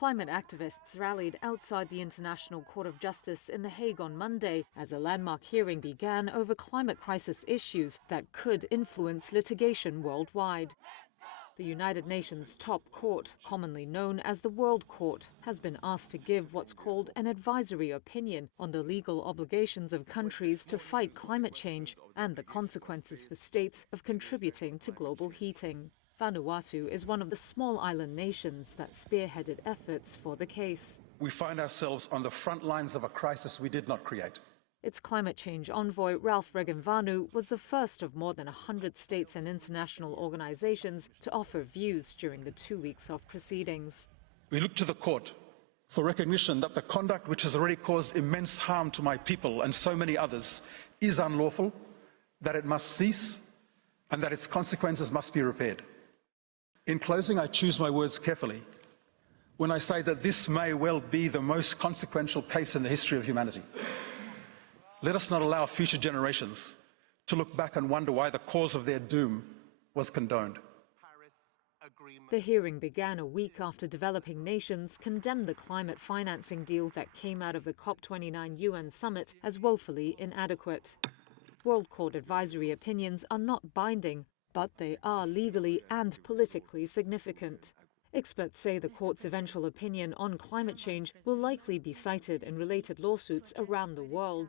Climate activists rallied outside the International Court of Justice in The Hague on Monday as a landmark hearing began over climate crisis issues that could influence litigation worldwide. The United Nations top court, commonly known as the World Court, has been asked to give what's called an advisory opinion on the legal obligations of countries to fight climate change and the consequences for states of contributing to global heating. Vanuatu is one of the small island nations that spearheaded efforts for the case. We find ourselves on the front lines of a crisis we did not create. Its climate change envoy, Ralph Regenvanu, was the first of more than 100 states and international organizations to offer views during the 2 weeks of proceedings. We look to the court for recognition that the conduct which has already caused immense harm to my people and so many others is unlawful, that it must cease, and that its consequences must be repaired. In closing, I choose my words carefully when I say that this may well be the most consequential case in the history of humanity. Let us not allow future generations to look back and wonder why the cause of their doom was condoned. The hearing began a week after developing nations condemned the climate financing deal that came out of the COP29 UN summit as woefully inadequate. World Court advisory opinions are not binding, but they are legally and politically significant. Experts say the court's eventual opinion on climate change will likely be cited in related lawsuits around the world.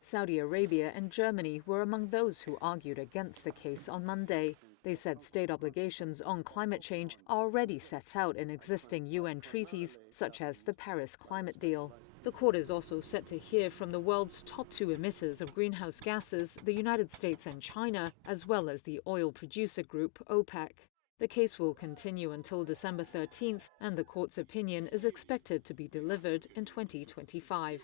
Saudi Arabia and Germany were among those who argued against the case on Monday. They said state obligations on climate change are already set out in existing UN treaties, such as the Paris Climate Deal. The court is also set to hear from the world's top two emitters of greenhouse gases, the United States and China, as well as the oil producer group OPEC. The case will continue until December 13th, and the court's opinion is expected to be delivered in 2025.